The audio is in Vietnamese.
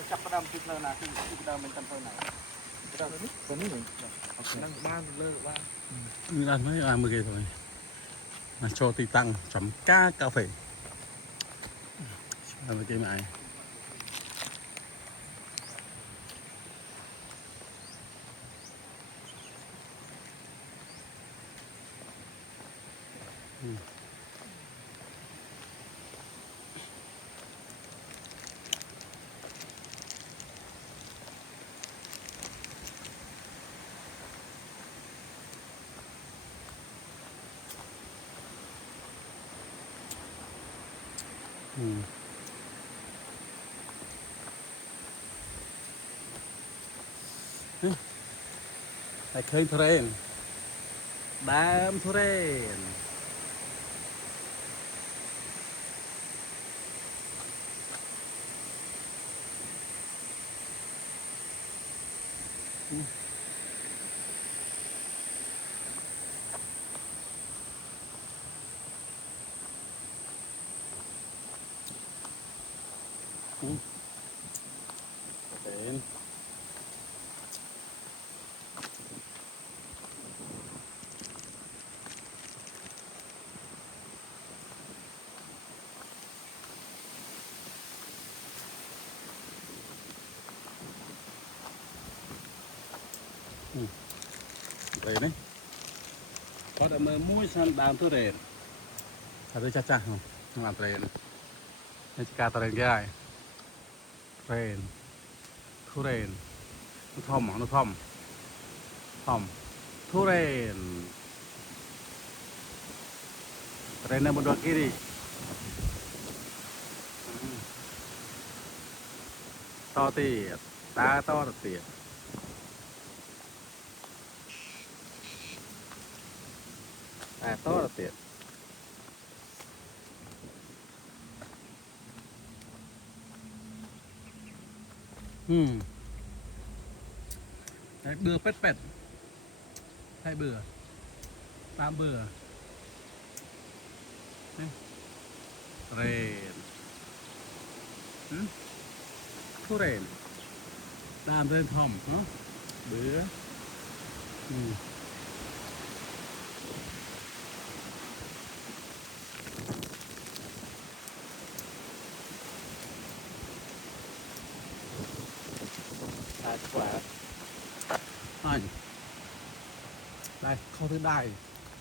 chặt bắt đâm từ nào từ đầu mình tầm này cái này năng ban lơ ba như là mới làm cái thôi mà cho tí tăng chấm cá cà phê làm cái này tại khơi thuyền đám thuyền thuyền đây đấy có đã mơ mũi sang đám thuyền ada caca không thuyền ini cả thuyền gai thuyền thuyền nó thom thuyền thuyền yang berdua kiri to tiệt đá to tiệt to tiệt đấy, bừa pet pet hay bừa tam bừa rền thu rền đam rền thòng nó bừa quả anh đây kho thứ đài